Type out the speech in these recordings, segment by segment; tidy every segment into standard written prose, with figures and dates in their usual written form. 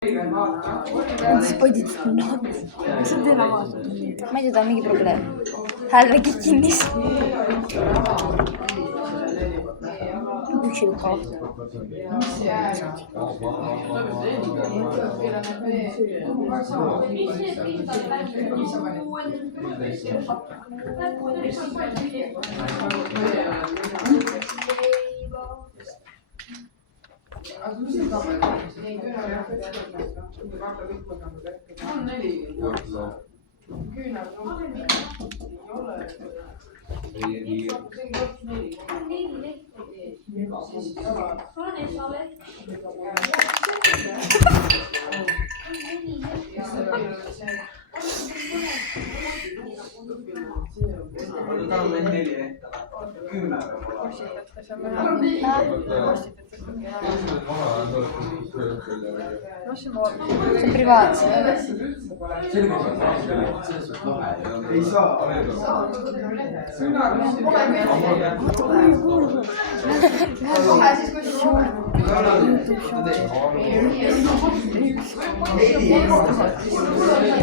Spodid nad. See on teine aasta. Ma ei tea, ta on mingi probleem. Hääl mingi kinnis. Üksi luka. See on privaatse. Ei saa.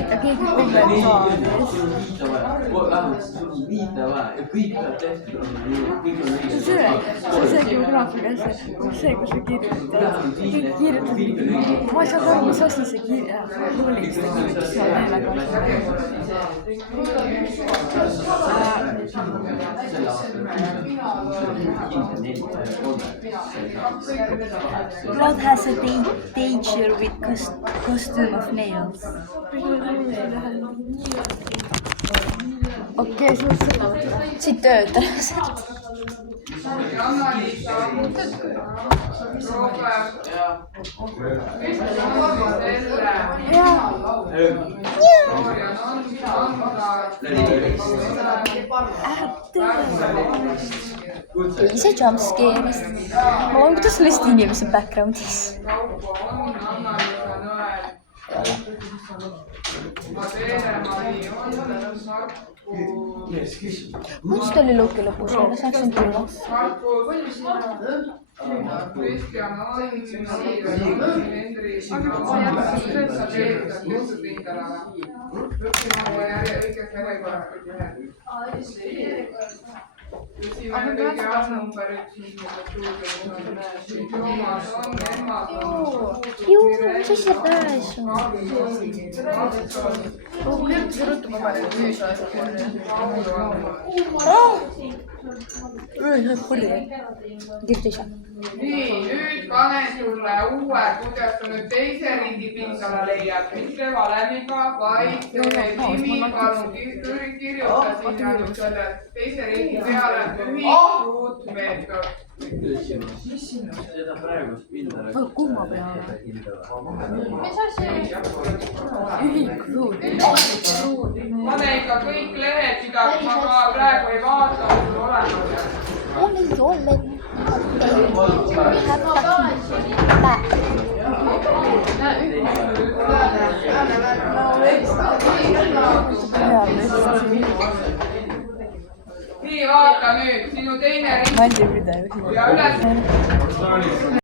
Ja keegi kommentaar. See geograafikas, see, kus sa kirjutad. Ma ei saa aru, mis asi see kirjulis seal meelega. Blood has a danger with costume of nails. Okei, see on seda. Siit töötas. Ei see jumpscare'ist. Ma olen kuidas lihtsalt inimese background'is. Mõnst oli luki lõpus, aga saaks on külla. Juu, mis asi see pääs on? Kirti isa. Nii, nüüd panen sulle uue, kuidas sa nüüd teise ringi pindala leiad, mitte valemiga, vaid nimi, palun kirjuta sinna nüüd selle teise ringi peale ühikruutmeetod. Seda praegust pindala. Kumma peale? Mis asi? Ühikruut. Pane ikka kõik lehed, mida ma ka praegu ei vaata, on sul olemas. On ei ole. Nii, vaata nüüd, sinu teine ring. Ma ei tea midagi. Ja üles.